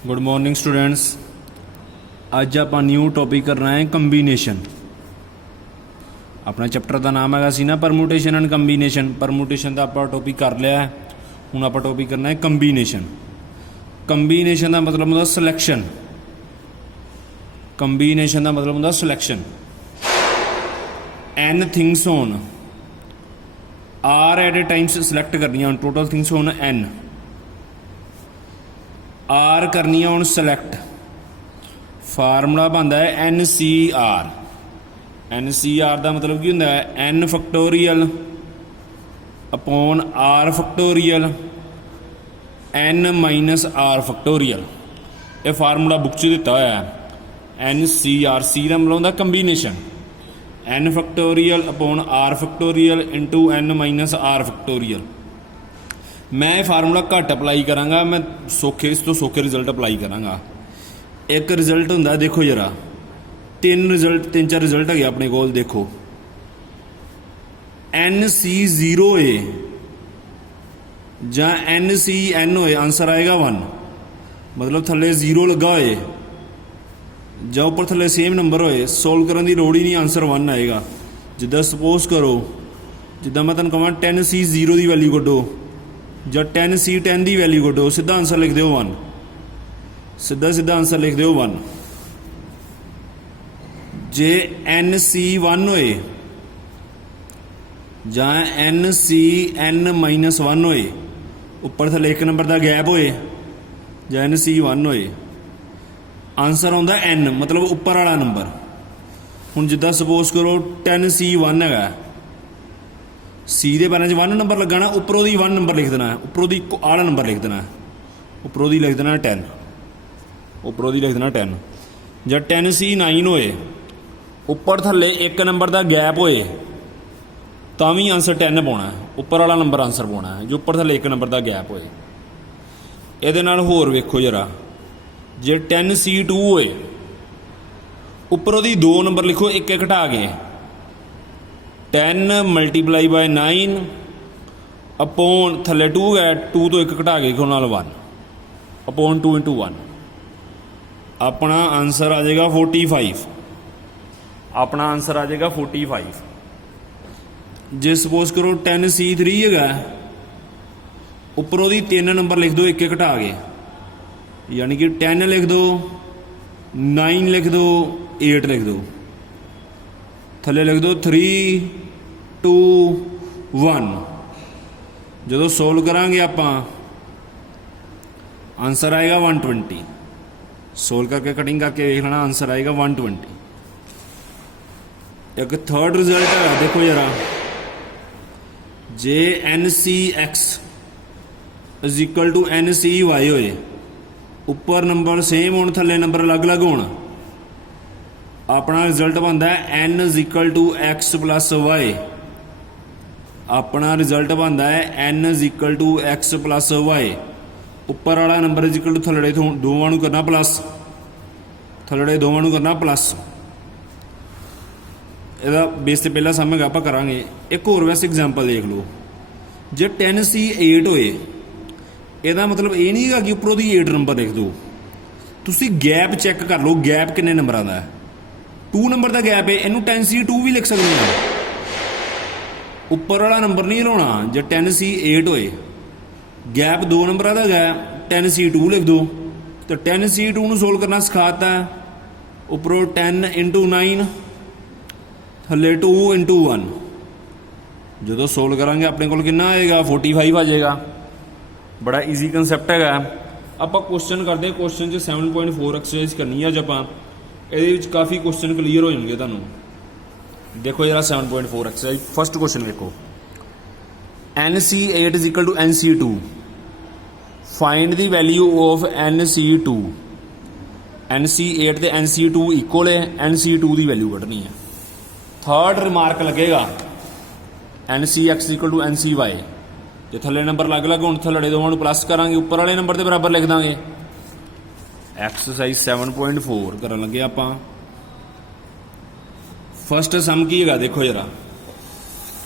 Good morning students. अज आप new topic करना है कंबीनेशन। अपना चैप्टर का नाम है सी ना परमुटेशन एंड कंबीनेशन। परमुटेशन का आप टॉपिक कर लिया है, हूँ आप टॉपिक करना है कंबीनेशन। कंबीनेशन का मतलब होता सिलेक्शन। कंबीनेशन का मतलब होता सिलेक्शन। एन थिंग्स होन R at a times select करनी, टोटल थिंग्स होन एन आर करनी हूँ सिलेक्ट। फार्मूला बनता है N C R. N C R का मतलब की होंगे N factorial upon R factorial N minus R factorial. यह फार्मूला बुक च दिता हुआ है। एन सी आर सी का मतलब होंगे combination. N factorial upon R factorial into N minus R factorial. मैं ये फार्मूला घट अपलाई कराँगा, मैं सौखे इस तो सौखे रिजल्ट अपलाई कराँगा। एक रिजल्ट होंगे देखो जरा, तीन चार रिजल्ट है अपने को। देखो एन सी 0 ए या एन सी एन होए, आंसर आएगा 1। मतलब थले 0 लगा होए ਜਾਂ ਉੱਪਰ थले सेम नंबर होए, सोल्व करने की लोड़ ही नहीं, आंसर 1 आएगा। जिदा सपोज करो जिदा मैं तुम कह 10 सी 0 की वैल्यू कड्डो ਜਾਂ 10 सी 10 की वैल्यू कड्डो, सीधा आंसर लिख दो 1। सीधा आंसर लिख दो 1। जे एन सी 1 होए ਜਾਂ एन सी एन माइनस 1 होए, उपर थले 1 नंबर का गैप होए ਜਾਂ एन सी 1 होए, आंसर आता एन मतलब उपर वाला नंबर। हुण जिद्दां सपोज करो 10 सी 1 है, सी के पैरों 1 नंबर लगा ना, उपरों दी 1 नंबर लिख देना है, उपरों दी आला नंबर लिख देना है, उपरों दी लिख देना 10, उपरों दी लिख देना 10। जब 10 सी 9 होए, उपर थले 1 नंबर का गैप होए, तो भी आंसर 10 पाना है, उपर वाला नंबर आंसर पाना है जो उपर थले 1 नंबर का गैप होए। ये होर वेखो जरा, जे 10 सी 2 होए, उपरों दी 2 नंबर लिखो, एक एक घटा के 10 मल्टीप्लाई बाय 9 अपॉन थले 2 है, 2 तो 1 घटा के लिखो नाल 1 अपॉन 2 इंटू 1। अपना आंसर आ जाएगा 45। अपना आंसर आ जाएगा 45। जे सपोज करो 10 सी 3 है, उपरों दी 3 नंबर लिख दो, एक एक घटा के, यानी कि 10 लिख दो, 9 लिख दो, 8 लिख दो, थले लिख दो 3 2 1। जो सोल्व करांगे आप आंसर आएगा 120। सोल्व करके कटिंग करके देख लेना, आंसर आएगा 120। एक थर्ड रिजल्ट है, देखो जरा, जे N C X is equal to N C Y होए, उपर नंबर सेम होने थले नंबर अलग अलग होना, अपना रिजल्ट बनता है N is equal to x plus Y. अपना रिजल्ट बनता है N is equal to x plus Y. उपर वाला नंबर इज इक्वल टू थलड़े दोवां करना प्लस, थलड़े दोवां करना प्लस। यदा बेस से पहला समझ आप करांगे। एक होर वैसे एग्जाम्पल देख लो, जे 10 सी 8 होए, यदा मतलब ये नहीं है कि उपरों दी 8 नंबर लिख दो, तुसी गैप चैक कर लो, गैप किन्ने नंबरों का है। 2 नंबर का गैप है, इनू 10 सी 2 भी लिख सकते हैं, उपर वाला नंबर नहीं लाना। जो 10 सी 8 होए, गैप 2 नंबर का है, 10 सी 2 लिख दो। तो 10 सी 2 सोल्व करना सिखाता है, उपरों 10 इंटू 9 थले 2 इंटू 1। जो सोल्व करांगे अपने को कितना आएगा, 45 आ जाएगा। बड़ा ईजी कंसैप्ट है। आप क्वेश्चन करते हैं, क्वेश्चन 7.4 एक्सरसाइज करनी है। जब ये काफ़ी क्वेश्चन क्लीयर हो जाएंगे तुहानू। देखो जरा 7.4 एक्सरसाइज, फर्स्ट क्वेश्चन देखो, N C 8 is equal to N C 2, find the value of N C 2। N C 8 तो एन सी 2 इक्वल है, एन सी 2 की वैल्यू कढ़नी है। थर्ड रिमार्क लगेगा N C X equal to N C Y. जो थले number अलग अलग हो, थलड़े दोवां प्लस करांगे, उपर वाले नंबर के बराबर लिख देंगे। एक्सरसाइज 7.4 कर लगे आप। फर्स्ट सम की है, देखो जरा,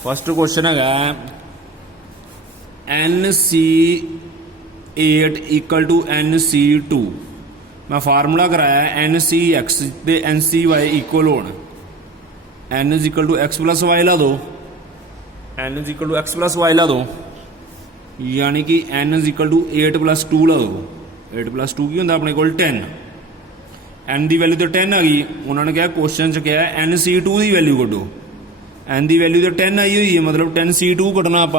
फर्स्ट क्वेश्चन है N C 8 equal to NC2 मैं फार्मूला कराया एन सी एक्स ते एन सी वाई इक्वल होन n is equal to x plus y ला दो n is equal to x plus y ला दो यानी कि एन इज इक्वल टू 8 + 2 ला दो 8 + 2 की होंगे अपने को 10 एन की वैल्यू तो 10 आ गई उन्होंने कहा क्वेश्चन च क्या है एन सी 2 की वैल्यू कड्डो एन की वैल्यू तो 10 आई हुई है मतलब 10 सी 2 कटना आप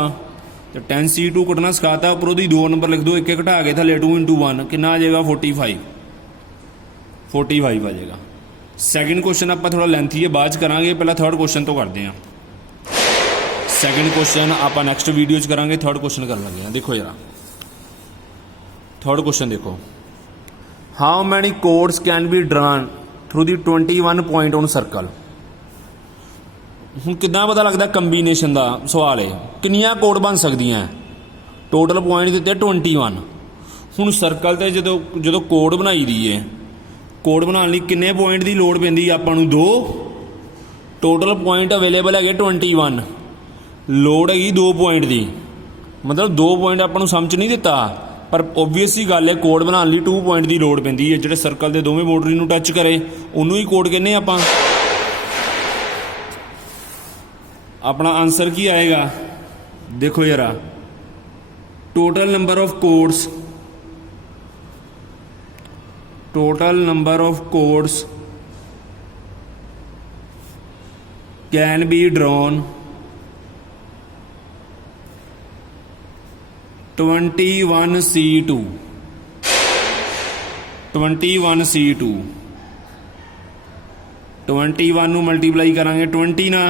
तो 10 सी 2 कटना सिखाता उपरों दी 2 नंबर लिख दो एक एक घटा के थले 2 × 1 कितना आ जाएगा 45 आ जाएगा। सैकेंड क्वेश्चन आप थोड़ा लेंथी है बाद करा पहला थर्ड क्वेश्चन तो करते हैं सैकेंड क्वेश्चन आप नैक्सट वीडियो च करा थर्ड क्वेश्चन कर लगे देखो जरा थर्ड क्वेश्चन देखो how many codes can be drawn through the 21 point on circle हूँ कितना पता लगता कंबीनेशन का सवाल है किनिया कोड बन सकदियां टोटल पॉइंट दिते 21 हूँ सर्कल ते जो कोड बनाई दी है कोड बनाने लई किन्ने पॉइंट की लोड़ पैंदी आपां नूं 2 टोटल पॉइंट अवेलेबल है 21 लोड़ हैगी 2 पॉइंट की मतलब 2 पॉइंट आपां नूं समझ नहीं दिता पर ओबवियस ही गल है कोड बनाने लई 2 पॉइंट की लोड़ पैंदी है जिहड़े सर्कल के दोवें बाउंडरी नूं टच करे उन्होंने ही कोड कहने आपां अपना आंसर की आएगा देखो जरा total number of codes can be drawn 21C2 21 नूं मल्टीप्लाई करांगे 20 ना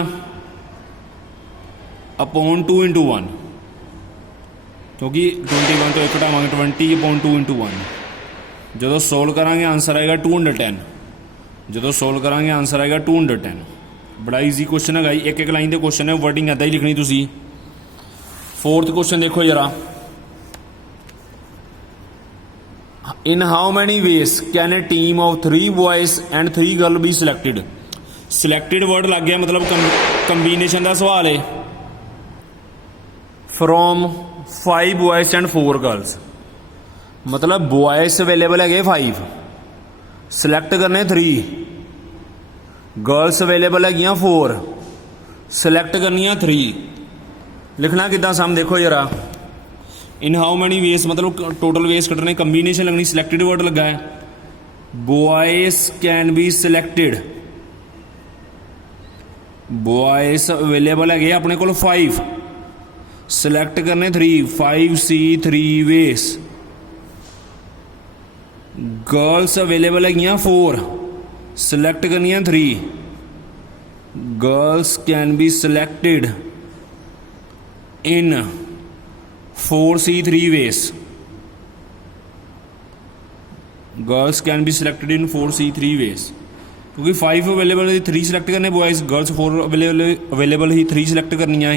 अपॉन 2 × 1 क्योंकि 21 तो एक घटावांगे 20 अपॉन 2 × 1 जो सोल्व करांगे आंसर आएगा 210 जो सोल्व करांगे आंसर आएगा 210 बड़ा ईजी क्वेश्चन है एक एक लाइन के क्वेश्चन है वर्डिंग इदा ही लिखनी तुसी। फोर्थ क्वेश्चन देखो जरा in how many ways can a team of 3 boys and 3 girl be selected selected word लग गया मतलब कंबीनेशन का सवाल है फ्रॉम 5 बॉयज एंड 4 गर्ल्स मतलब बॉयज अवेलेबल है 5 सिलेक्ट करने 3 गर्ल्स अवेलेबल है 4 सिलेक्ट करनी 3 लिखना कितना सम देखो जरा इन हाउ मैनी वेज मतलब टोटल वेज कटने कंबीनेशन लगनी सिलेक्टेड वर्ड लगा है boys can be selected boys available है अपने को 5 सिलेक्ट करने 3 5C 3 वेज गर्ल्स अवेलेबल है 4 सिलेक्ट करनी 3 girls can be selected in 4C 3 ways girls can be selected in 4C 3 ways क्योंकि 5 अवेलेबल है 3 सिलेक्ट करने बॉयज गर्ल्स 4 अवेलेबल ही 3 select करनी है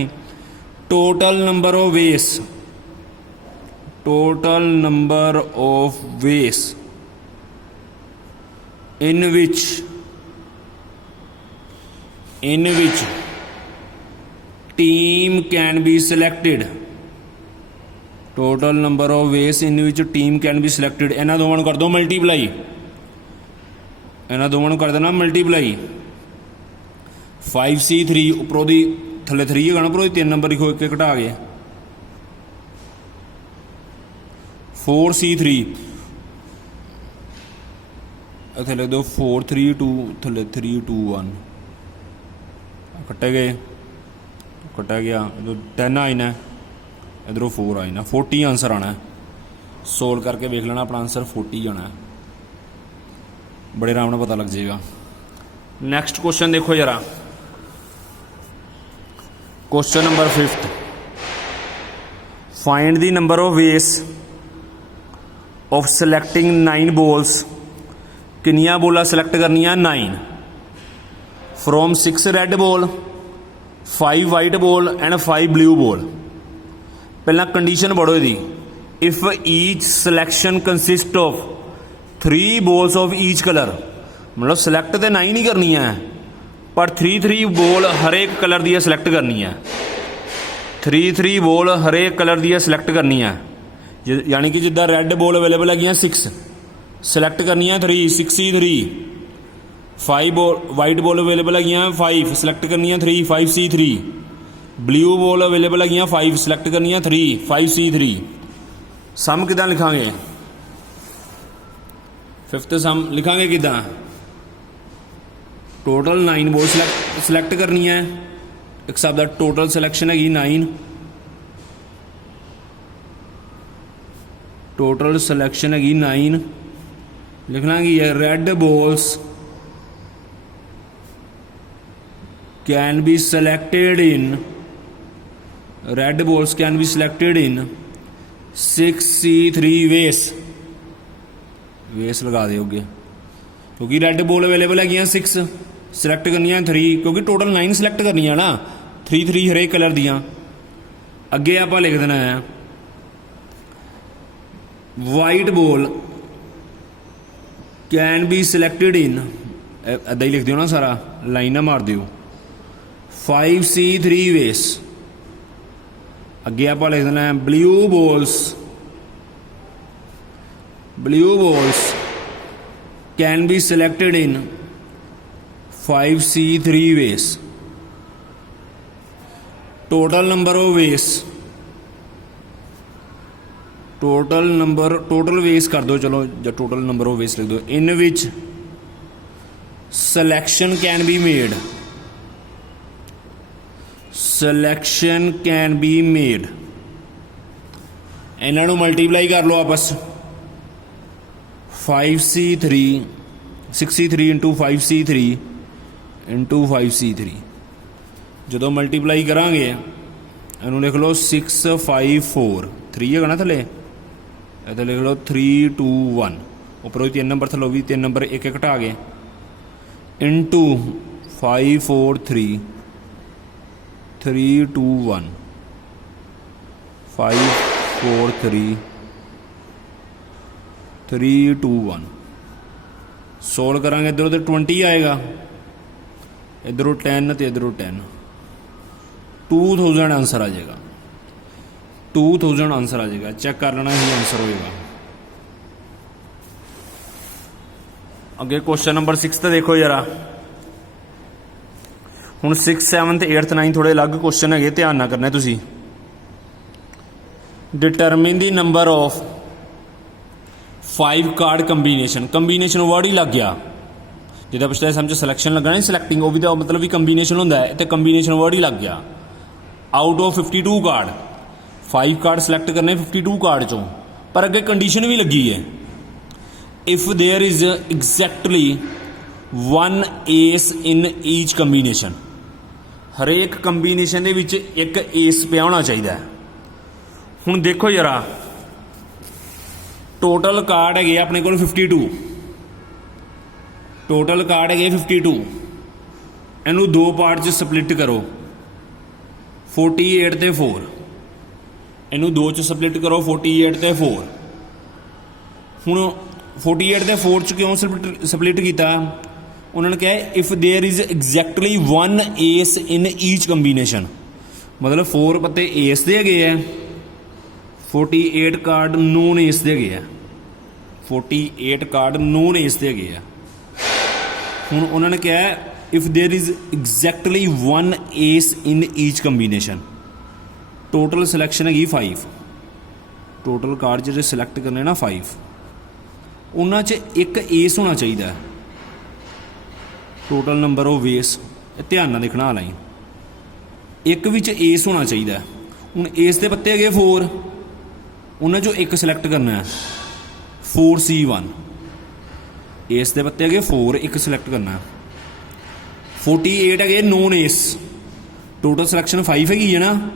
total number of veg in which team can be selected total number of ways in which team can be selected इन्हां दोवां नूं कर दो multiply इन्हां दोवां नूं कर देना मल्टीप्लाई 5C 3 उपरों दी थले 3 है उपरों 3 नंबर लिखो एक घटा गए 4C 3 इतने लिख दो 4 3 2 थले 3 2 1 कटे गए कटा गया इधर 10 आना इधरों 4 आना 40 आंसर आना सोल्व करके देख लेना अपना आंसर 40 आना बड़े आराम पता लग जाएगा। नैक्सट क्वेश्चन देखो जरा question number 5th find the number of ways of selecting 9 balls किनिया बोला सिलेक्ट करनी 9 from 6 red ball 5 white ball and 5 blue ball पहला कंडीशन पढ़ो दी if each selection consist of 3 balls of each colour मतलब select तो 9 ही करनी है पर 3 बॉल हर एक कलर दी सिलेक्ट करनी है 3 बॉल हर एक कलर दी सिलेक्ट करनी है यानी कि जिदा रेड बॉल अवेलेबल है 6 ਸਿਲੈਕਟ ਕਰਨੀਆਂ 3 6C3 5 ਬੋਲ ਵਾਈਟ ਬੋਲ ਅਵੇਲੇਬਲ ਹੈਗੀਆਂ 5 ਸਿਲੈਕਟ ਕਰਨੀਆਂ 3 5C3 ਬਲੂ ਬੋਲ ਅਵੇਲੇਬਲ ਹੈਗੀਆਂ 5 ਸਿਲੈਕਟ ਕਰਨੀਆਂ 3 5C3 ਸਮ ਕਿੱਦਾਂ ਲਿਖਾਂਗੇ ਫਿਫਥ ਸਮ ਲਿਖਾਂਗੇ ਕਿੱਦਾਂ ਟੋਟਲ 9 ਬੋਲ ਸਿਲੈਕਟ ਕਰਨੀ ਹੈ ਇੱਕ ਹਿਸਾਬ ਦਾ ਟੋਟਲ ਸਿਲੈਕਸ਼ਨ ਹੈਗੀ 9 ਟੋਟਲ ਸਿਲੈਕਸ਼ਨ ਹੈਗੀ 9 ਲਿਖਣਾ ਕੀ ਹੈ red balls can be selected in red balls can be selected in 6C3 ways ਲਗਾ ਦਿਓਗੇ ਕਿਉਂਕਿ ਰੈੱਡ ਬੋਲ ਅਵੇਲੇਬਲ ਹੈਗੀਆਂ 6 ਸਿਲੈਕਟ ਕਰਨੀਆਂ 3 ਕਿਉਂਕਿ ਟੋਟਲ 9 ਸਿਲੈਕਟ ਕਰਨੀਆਂ ਨਾ 3 ਹਰੇਕ ਕਲਰ ਦੀਆਂ ਅੱਗੇ ਆਪਾਂ ਲਿਖ ਦੇਣਾ ਹੈ ਵਾਈਟ ਬੋਲ can be selected in ਇੱਦਾਂ ਹੀ ਲਿਖ ਦਿਓ ਨਾ ਸਾਰਾ ਲਾਈਨ ਨਾ ਮਾਰ ਦਿਓ 5C3 ways ਅੱਗੇ ਆਪਾਂ ਲਿਖ ਦੇਣਾ ਹੈ blue balls can be selected in 5C3 ways total number of ways total ways ਕਰ ਦਿਓ ਚਲੋ ਜਾਂ total number of ways ਲਿਖ ਦਿਓ in which selection can be made ਇਹਨਾਂ ਨੂੰ ਮਲਟੀਪਲਾਈ ਕਰ ਲਓ ਆਪਸ 5C3 6C3 into 5C3 into 5C3 ਜਦੋਂ ਮਲਟੀਪਲਾਈ ਕਰਾਂਗੇ ਇਹਨੂੰ ਲਿਖ ਲਓ 654 3 ਹੈਗਾ ਨਾ ਥੱਲੇ ਇੱਥੇ ਲਿਖ ਲਓ 3 2 1 ਉੱਪਰੋਂ 3 ਨੰਬਰ ਥੱਲੋਂ ਵੀ 3 ਨੰਬਰ ਇੱਕ ਘਟਾ ਗਏ ਇੰਟੂ 543 3 2 1 5 4 3 3 2 1 ਸੋਲਵ ਕਰਾਂਗੇ ਇੱਧਰੋਂ ਤੇ 20 ਆਏਗਾ ਇੱਧਰੋਂ 10 ਤੇ ਇੱਧਰੋਂ 10 2000 ਆਂਸਰ ਆ ਜਾਏਗਾ 2000 ਆਂਸਰ ਆ ਜਾਏਗਾ ਚੈੱਕ ਕਰ ਲੈਣਾ ਇਹ ਆਂਸਰ ਹੋਏਗਾ ਅੱਗੇ ਕੁਐਸਚਨ ਨੰਬਰ 6 ਤੇ ਦੇਖੋ ਜਰਾ ਹੁਣ 6 7 8 9 ਥੋੜੇ ਅਲੱਗ ਕੁਐਸਚਨ ਹੈਗੇ ਧਿਆਨ ਨਾਲ ਕਰਨਾ ਤੁਸੀਂ determine the number of 5 card combination word ਹੀ ਲੱਗ ਗਿਆ ਜਿਹਦਾ ਪਿਛਲੇ ਸਮ 'ਚ ਸਿਲੈਕਸ਼ਨ ਲੱਗਣਾ ਨਹੀਂ ਸਿਲੈਕਟਿੰਗ ਉਹ ਵੀ ਤਾਂ ਮਤਲਬ ਵੀ ਕੰਬੀਨੇਸ਼ਨ ਹੁੰਦਾ ਹੈ ਤੇ ਕੰਬੀਨੇਸ਼ਨ ਵਰਡ ਹੀ ਲੱਗ ਗਿਆ out of 52 card 5 card select ਕਰਨੇ 52 ਕਾਰਡ ਚੋਂ ਪਰ ਅੱਗੇ ਕੰਡੀਸ਼ਨ ਵੀ ਲੱਗੀ ਹੈ ਇਫ देयर इज एग्जैक्टली 1 ਏਸ ਇਨ ਈਚ ਕੰਬੀਨੇਸ਼ਨ ਹਰੇਕ ਕੰਬੀਨੇਸ਼ਨ ਦੇ ਵਿੱਚ ਇੱਕ ਏਸ ਪਿਆ ਹੋਣਾ ਚਾਹੀਦਾ ਹੈ ਹੁਣ ਦੇਖੋ ਜਰਾ ਟੋਟਲ ਕਾਰਡ ਹੈਗੇ ਆਪਣੇ ਕੋਲ 52 ਟੋਟਲ ਕਾਰਡ ਹੈਗੇ 52 ਇਹਨੂੰ ਦੋ ਪਾਰਟ 'ਚ ਸਪਲਿਟ ਕਰੋ 48 ਤੇ 4 ਇਹਨੂੰ ਦੋ 'ਚ ਸਪਲਿਟ ਕਰੋ 48 ਤੇ 4 ਹੁਣ 48 ਤੇ 4 'ਚ ਕਿਉਂ ਸਪਲਿਟ ਕੀਤਾ ਉਹਨਾਂ ਨੇ ਕਿਹਾ ਇਫ देयर इज एग्जैक्टली 1 ਏਸ ਇਨ ਈਚ ਕੰਬੀਨੇਸ਼ਨ ਮਤਲਬ 4 ਪੱਤੇ ਏਸ ਦੇ ਹੈਗੇ ਆ 48 ਕਾਰਡ ਨੋਨ ਏਸ ਦੇ ਹੈਗੇ ਆ 48 ਕਾਰਡ ਨੋਨ ਏਸ ਦੇ ਹੈਗੇ ਆ ਹੁਣ ਉਹਨਾਂ ਨੇ ਕਿਹਾ ਇਫ देयर इज एग्जैक्टली 1 ਏਸ ਇਨ ਈਚ ਕੰਬੀਨੇਸ਼ਨ ਟੋਟਲ ਸਿਲੈਕਸ਼ਨ ਹੈਗੀ 5 ਟੋਟਲ ਕਾਰਡ ਜਿਹੜੇ ਸਿਲੈਕਟ ਕਰਨੇ ਨਾ 5 ਉਹਨਾਂ 'ਚ ਇੱਕ ਏਸ ਹੋਣਾ ਚਾਹੀਦਾ ਟੋਟਲ ਨੰਬਰ ਆਫ ਵੇਸ ਧਿਆਨ ਨਾਲ ਦੇਖਣਾ ਲਾਈਨ ਇੱਕ ਵਿੱਚ ਏਸ ਹੋਣਾ ਚਾਹੀਦਾ ਹੁਣ ਏਸ ਦੇ ਪੱਤੇ ਹੈਗੇ 4 ਉਹਨਾਂ 'ਚੋਂ ਇੱਕ ਸਿਲੈਕਟ ਕਰਨਾ ਹੈ 4C1 ਏਸ ਦੇ ਪੱਤੇ ਹੈਗੇ 4 ਇੱਕ ਸਿਲੈਕਟ ਕਰਨਾ 48 ਹੈਗੇ ਨੋਨ ਏਸ ਟੋਟਲ ਸਿਲੈਕਸ਼ਨ 5 ਹੈਗੀ ਹੈ ਨਾ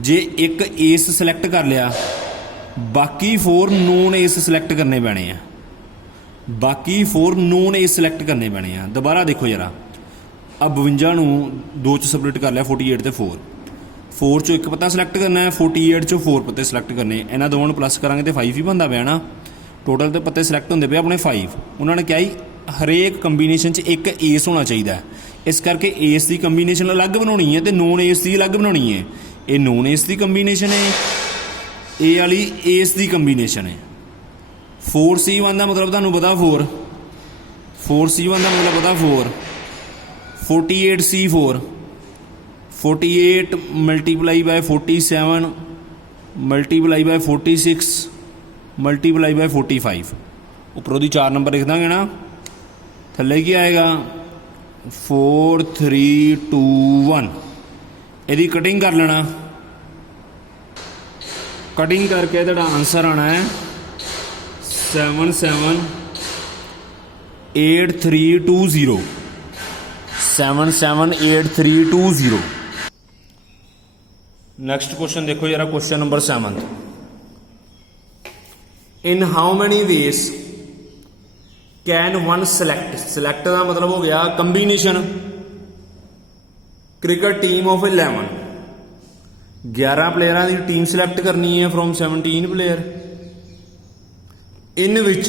ਜੇ ਇੱਕ ਏਸ ਸਿਲੈਕਟ ਕਰ ਲਿਆ ਬਾਕੀ 4 ਨੋਨ ਏਸ ਸਿਲੈਕਟ ਕਰਨੇ ਪੈਣੇ ਆ ਬਾਕੀ 4 ਨੋਨ ਏਸ ਸਿਲੈਕਟ ਕਰਨੇ ਪੈਣੇ ਆ ਦੁਬਾਰਾ ਦੇਖੋ ਜਰਾ 52 ਨੂੰ 2 'ਚ ਸਪਲਿਟ ਕਰ ਲਿਆ 48 ਤੇ 4 'ਚੋਂ ਇੱਕ ਪੱਤਾ ਸਿਲੈਕਟ ਕਰਨਾ ਹੈ 48 'ਚੋਂ 4 ਪੱਤੇ ਸਿਲੈਕਟ ਕਰਨੇ ਇਹਨਾਂ ਦੋਵਾਂ ਨੂੰ ਪਲੱਸ ਕਰਾਂਗੇ ਤੇ 5 ਹੀ ਬਣਦਾ ਪਿਆ ਨਾ ਟੋਟਲ ਤੇ ਪੱਤੇ ਸਿਲੈਕਟ ਹੁੰਦੇ ਪਏ ਆਪਣੇ 5 ਉਹਨਾਂ ਨੇ ਕਿਹਾ ਹਰੇਕ ਕੰਬੀਨੇਸ਼ਨ 'ਚ ਇੱਕ ਏਸ ਹੋਣਾ ਚਾਹੀਦਾ ਇਸ ਕਰਕੇ ਏਸ ਦੀ ਕੰਬੀਨੇਸ਼ਨ ਅਲੱਗ ਬਣਾਉਣੀ ਹੈ ਤੇ ਨੋਨ ਏਸ ਦੀ ਅਲੱਗ ਬਣਾਉਣੀ ਹੈ ਇਹ ਨੋਨ ਏਸ ਦੀ ਕੰਬੀਨੇਸ਼ਨ ਹੈ ਇਹ ਵਾਲੀ ਏਸ ਦੀ ਕੰਬੀਨੇਸ਼ਨ ਹੈ 4C1 का मतलब तुहानूं पता 4, 4C1 का मतलब पता 4, 48C4, 48 multiply by 47 multiply by 46 multiply by 45, उपरों दी 4 नंबर लिख देंगे ना, थल्ले की आएगा 4 3 2 1। यदि कटिंग कर लेना, कटिंग करके तेरा आंसर आना है 7 7 8 3 2 0, 7 7 8 3 2 0। नेक्स्ट क्वेश्चन देखो जरा, question number 7। In how many ways can one select, select का मतलब हो गया कंबीनेशन, क्रिकेट टीम ऑफ 11 प्लेयरों की टीम सिलेक्ट करनी है from 17 player, in which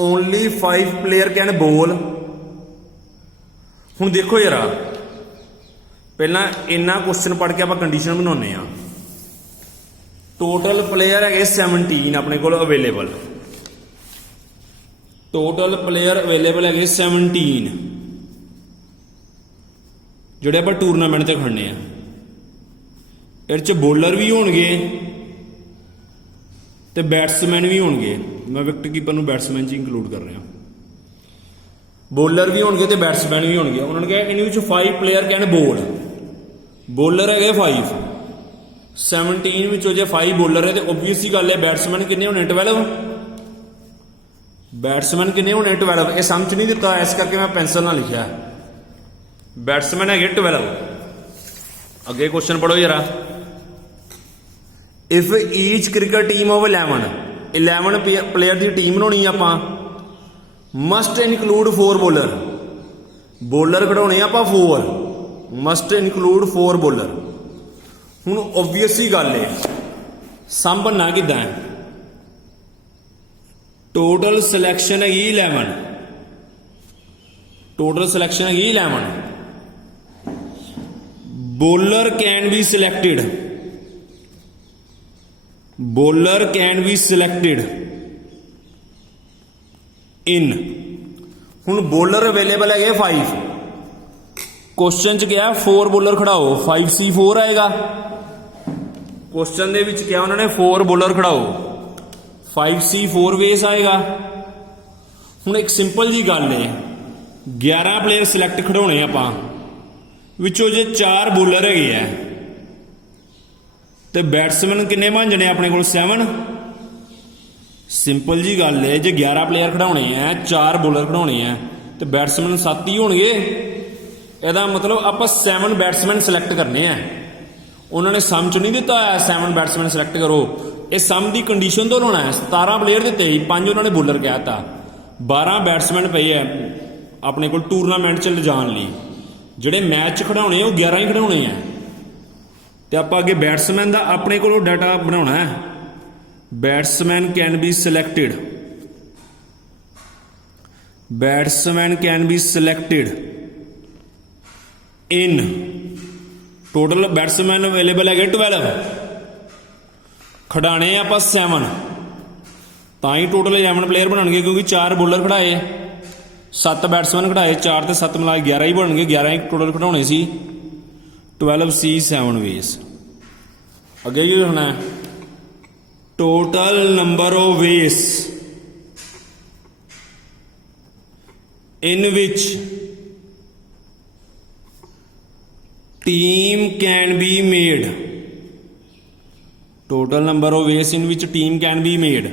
only 5 player can ball. हुण देखो जरा, पहला इन्ना क्वेश्चन पढ़ के आप कंडीशन बनाने, टोटल प्लेयर है 17 अपने को अवेलेबल, टोटल प्लेयर अवेलेबल है 17 जोड़े आप टूरनामेंट से खड़ने हैं। इस बॉलर भी होणगे ते बैट्समैन भी होणगे, मैं विकेट कीपर नूं बैट्समैन च इंकलूड कर रहा, बॉलर भी होणगे ते बैट्समैन भी होणगे। उन्होंने कहा इन विच 5 प्लेयर कैन बॉल, बॉलर है 5, 17 विचों जे 5 बॉलर है तो ओबवियस ही गल है बैट्समैन किन्ने होने 12, बैट्समैन किन्ने होने 12। ये समझ नहीं दिता इस करके मैं पेंसिल ना लिखा, बैट्समैन है 12। अगे क्वेश्चन पढ़ो जरा, if each cricket team of 11 player की टीम बनानी आपां, मस्ट इनकलूड 4 बॉलर, बॉलर खड़ाने आपां 4, मस्ट इनकलूड 4 बॉलर। हुण ओबवियस ही गल है सम बनना किदां है, टोटल सिलेक्शन है 11, टोटल सिलेक्शन है 11, bowler can be selected, bowler can be selected in, हुण बॉलर अवेलेबल है 5, क्वेश्चन च क्या 4 बॉलर खड़ाओ, 5C4 आएगा, क्वेश्चन दे विच क्या उन्होंने 4 बॉलर खड़ाओ, 5C4 वेस आएगा। हुण एक सिंपल जी गल है, 11 प्लेयर सिलेक्ट खड़ाने आपां, विचों जे 4 बॉलर है तो बैट्समैन किन्ने बन जाने अपने को 7। सिंपल जी गल है, जे 11 प्लेयर खड़ाने हैं, 4 बॉलर खड़ाने हैं तो बैट्समैन 7 ही होणगे। ਇਹਦਾ मतलब आप 7 बैट्समैन सिलेक्ट करने हैं, उन्होंने सम च नहीं दिता है 7 बैट्समैन सिलेक्ट करो, ये सम की कंडीशन तो होना है। 17 प्लेयर दिते, 5 उन्होंने बॉलर कहता, 12 बैट्समैन पे है अपने को टूरनामेंट च ले जाने लिए, ਜਿਹੜੇ मैच खड़ाने वो 11 ही खड़ाने हैं। तो आप अगे बैट्समैन का अपने को डाटा बनाना है, batsman can be selected, batsman can be selected in, total batsman available है 12, खड़ाने आप 7, तो ही टोटल 11 प्लेयर बनने, क्योंकि 4 बॉलर खड़ाए, 7 बैट्समैन खड़ाए, 4 तो 7 मिला 11 ही बन गए, 11 ही टोटल खड़ाने सी, 12C7 वेस। अगे ये होना है total number of ways in which team can be made, total number of ways in which team can be made,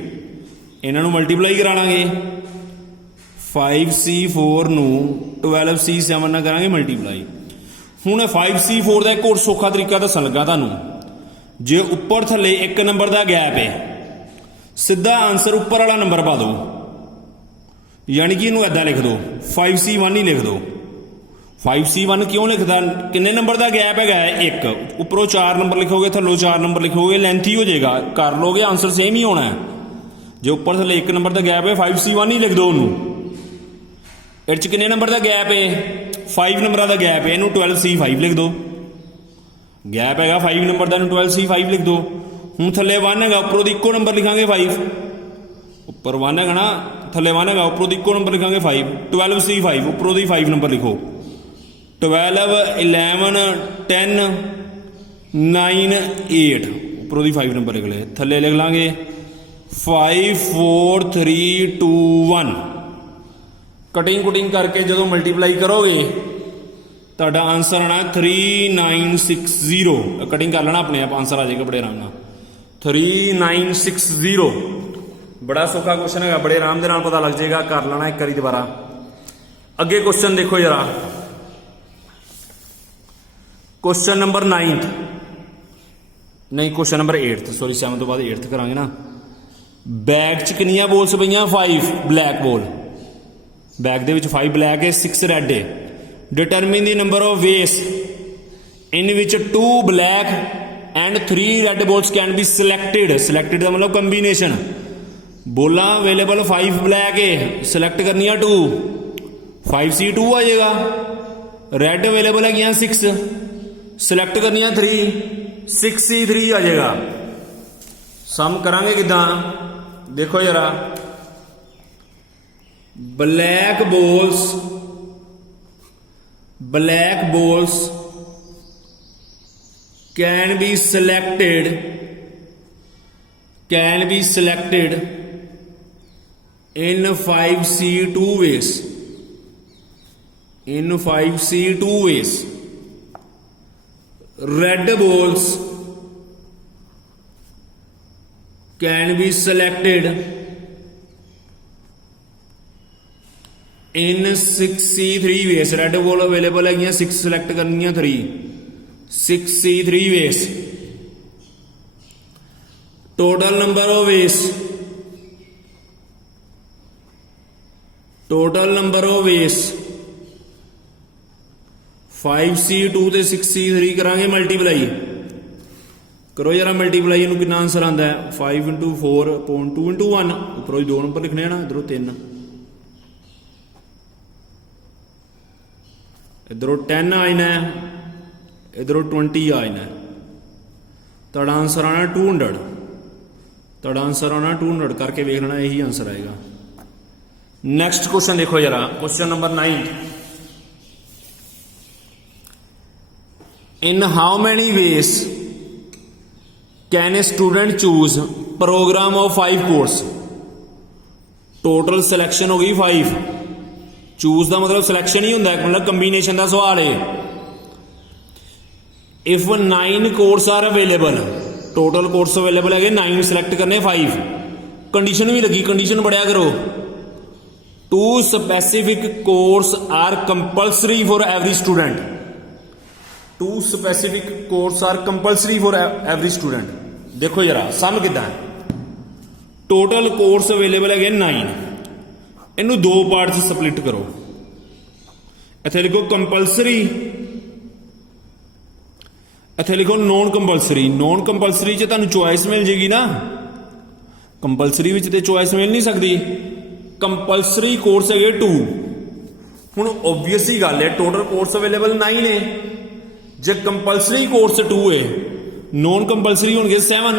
इन्हों मल्टीप्लाई करा लांगे, 5C4 नू 12C7 ना करांगे मल्टीप्लाई। हुण 5C4 का एक और सौखा तरीका दसन लगा तुहानूं, जे उपर थले 1 नंबर का गैप है, सीधा आंसर उपर वाला नंबर पा दो, यानी कि इनू ऐदा लिख दो 5C1 ही लिख दो। 5C1 क्यों लिखदा, किन्ने नंबर का गैप है 1, उपरों 4 नंबर लिखोगे, थल्लों 4 नंबर लिखोगे, लेंथ ही हो जाएगा, कर लोगे आंसर सेम ही होना है। जो उपर थले 1 नंबर का गैप है 5C1 ही लिख दो उन्होंने। इस किन्ने नंबर का गैप है 5 नंबर का गैप है, इनू 12C5 लिख दो, गैप है 5 नंबर का, 12C5 लिख दो। हूँ थले 1 है, उपरों इको नंबर लिखांगे 5, ਉੱਪਰ 1 ਹੈਗਾ ਨਾ, ਥੱਲੇ 1 ਹੈਗਾ, ਉੱਪਰੋਂ ਦੀ ਇੱਕੋ ਨੰਬਰ ਲਿਖਾਂਗੇ 5। 12 ਸੀ 5, ਉੱਪਰੋਂ ਦੀ 5 ਨੰਬਰ ਲਿਖੋ। 12 11 10 9 8, ਉੱਪਰੋਂ ਦੀ 5 नंबर लिख ले। थले लिख लांगे 5 4 3 2 1। कटिंग कुटिंग करके जो मल्टीप्लाई करोगे तो आंसर आना 3960। कटिंग कर लेना अपने आप, आंसर आ जाएगा बड़े आराम 3960। बड़ा सौखा क्वेश्चन है, बड़े आराम के नाल पता लग जाएगा। कर लेना एक बारी दोबारा। अगे क्वेश्चन देखो जरा, क्वेश्चन नंबर 9th नहीं, क्वेश्चन नंबर 8th, सॉरी 7 तो बाद 8th करांगे ना। बैग च कितनियां बॉल्स पईयां? 5 black ball. बैग दे विच 5 ब्लैक है, 6 रेड है। Determine the number of ways in which 2 black and 3 red balls can be selected. Selected का मतलब कंबीनेशन। बॉलां अवेलेबल 5 ब्लैक है, सिलेक्ट करनी है 2, 5C2 आ जाएगा। रेड अवेलेबल है 6, सिलेक्ट करनी है 3, 6C3 आ जाएगा। सम करांगे किदां? देखो जरा, black balls can be selected in 5C2 ways। in 5C2 ways। red balls can be selected in 6C3 ways। red ball available है 6, select करनी है 3, 6C3 ways। total number of ways 5C2 ਤੇ 6C3 करांगे multiply. करो जरा multiply, इनू कितना answer आता है? 5 × 4 अपॉन 2 × 1। उपरों 2 नंबर लिखने हैं ना, इधरों 3, इधरों 10 आ जाना है, इधरों 20 आ जाना है। तुहाडा आंसर आना 200। तुहाडा आंसर आना 200 करके वेख लेना, यही आंसर आएगा। नेक्स्ट क्वेश्चन देखो जरा, question number 9। In how many ways can a student choose program of 5 course? Total selection हो गई 5। चूज का मतलब सिलेक्शन ही होंगे, मतलब कंबीनेशन का सवाल है। If 9 course are available, total course available है 9, सिलेक्ट करने 5। कंडीशन भी लगी, कंडीशन पढ़िया करो। 2 specific course are compulsory for every student. 2 specific course are compulsory for every student. देखो जरा सम कितना है। टोटल कोर्स अवेलेबल है 9, इनू 2 पार्ट स्पलिट करो। इत्थे लिखो कंपल्सरी, इत्थे लिखो नॉन कंपल्सरी। नॉन कंपल्सरी च तुहानू चॉइस मिल जाएगी ना, कंपल्सरी विच ते चॉइस मिल नहीं सकती। कंपल्सरी कोर्स है 2। हुण ओबवियस ही गल है, टोटल कोर्स अवेलेबल 9 है। जे कंपल्सरी कोर्स 2 है, नॉन कंपल्सरी होंगे 7।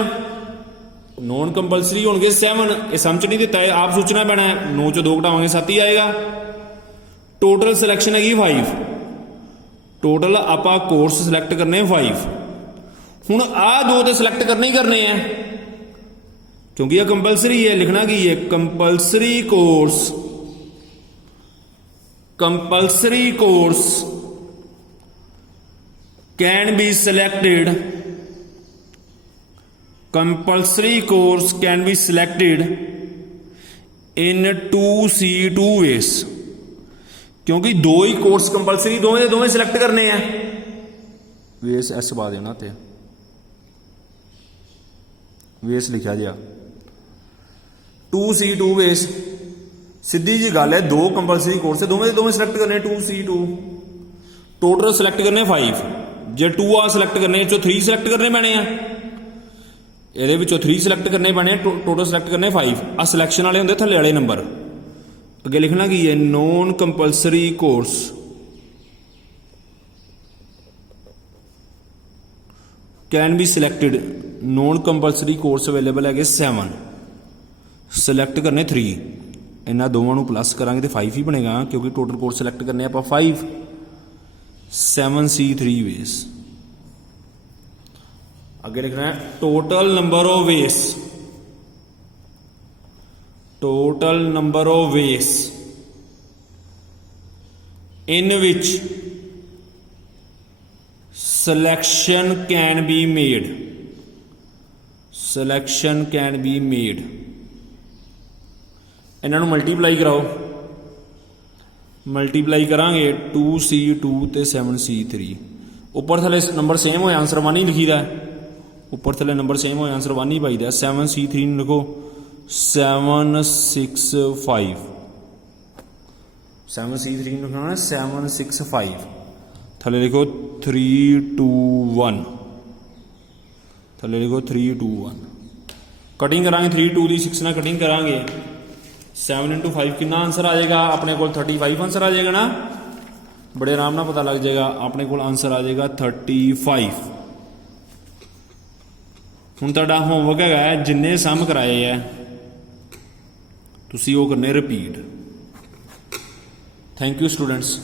नॉन कंपल्सरी होंगे 7। ये समझ नहीं दिता है, आप सोचना पैना है। 9 च 2 घटावांगे 7 ही आएगा। टोटल सिलेक्शन हैगी 5। टोटल आप कोर्स सिलेक्ट करने 5। हुण आ 2 तो सिलेक्ट करने ही करने हैं, क्योंकि यह कंपल्सरी है। लिखना की है? Compulsory course can be selected. Compulsory course can be selected in 2C2 वेस। क्योंकि 2 ही कोर्स कंपल्सरी, दोवें सिलेक्ट करने हैं। वेस एस पा देना ते वेस लिखा जा 2C2 वेस। सीधी जी गल है, 2 कंपल्सरी कोर्स है, दोवें सिलेक्ट करने 2C2। टोटल सिलेक्ट करने 5। जे 2 आ सिलेक्ट करने 3 सिलेक्ट करने पैने हैं, ये 3 सिलेक्ट करने पैने। टोटल सिलेक्ट करने 5। आ सिलेक्शन वाले होंगे थले वाले नंबर। अगे लिखना की है? Non compulsory course can be selected. Non compulsory course available है 7। ਸਿਲੈਕਟ ਕਰਨੇ 3 ਇਹਨਾਂ ਦੋਵਾਂ ਨੂੰ ਪਲੱਸ ਕਰਾਂਗੇ ਤੇ 5 ਹੀ ਬਣੇਗਾ ਕਿਉਂਕਿ ਟੋਟਲ ਕੋਡ ਸਿਲੈਕਟ ਕਰਨੇ ਆਪਾਂ 5 7C3 ਵੇਸ ਅੱਗੇ ਲਿਖਣਾ ਹੈ ਟੋਟਲ ਨੰਬਰ ਆਫ ਵੇਸ in which selection can be made ਇਹਨਾਂ ਨੂੰ ਮਲਟੀਪਲਾਈ ਕਰਾਓ ਮਲਟੀਪਲਾਈ ਕਰਾਂਗੇ 2C2 ਤੇ 7C3 ਉੱਪਰ ਥੱਲੇ ਨੰਬਰ ਸੇਮ ਹੋਏ ਆਨਸਰ 1 ਹੀ ਲਿਖੀਦਾ ਉੱਪਰ ਥੱਲੇ ਨੰਬਰ ਸੇਮ ਹੋਏ ਆਨਸਰ 1 ਹੀ ਪਾਈਦਾ 7C3 ਨੂੰ ਲਿਖੋ 765 7C3 ਨੂੰ ਲਿਖਣਾ 765 ਥੱਲੇ ਲਿਖੋ 321 ਥੱਲੇ ਲਿਖੋ 321 ਕਟਿੰਗ ਕਰਾਂਗੇ 3 2 ਦੀ 6 ਨਾਲ ਕਟਿੰਗ ਕਰਾਂਗੇ 7 into 5 ਕਿੰਨਾ ਆਨਸਰ ਆ ਜਾਏਗਾ ਆਪਣੇ ਕੋਲ 35 ਆਨਸਰ ਆ ਜਾਏਗਾ ਨਾ ਬੜੇ ਆਰਾਮ ਨਾਲ ਪਤਾ ਲੱਗ ਜਾਏਗਾ ਆਪਣੇ ਕੋਲ ਆਨਸਰ ਆ ਜਾਏਗਾ 35 ਹੁਣ ਤੁਹਾਡਾ ਹੋਮਵਰਕ ਹੈਗਾ ਜਿੰਨੇ ਸਮ ਕਰਾਏ ਹੈ ਤੁਸੀਂ ਉਹ ਕਰਨੇ ਰਿਪੀਟ ਥੈਂਕ ਯੂ ਸਟੂਡੈਂਟਸ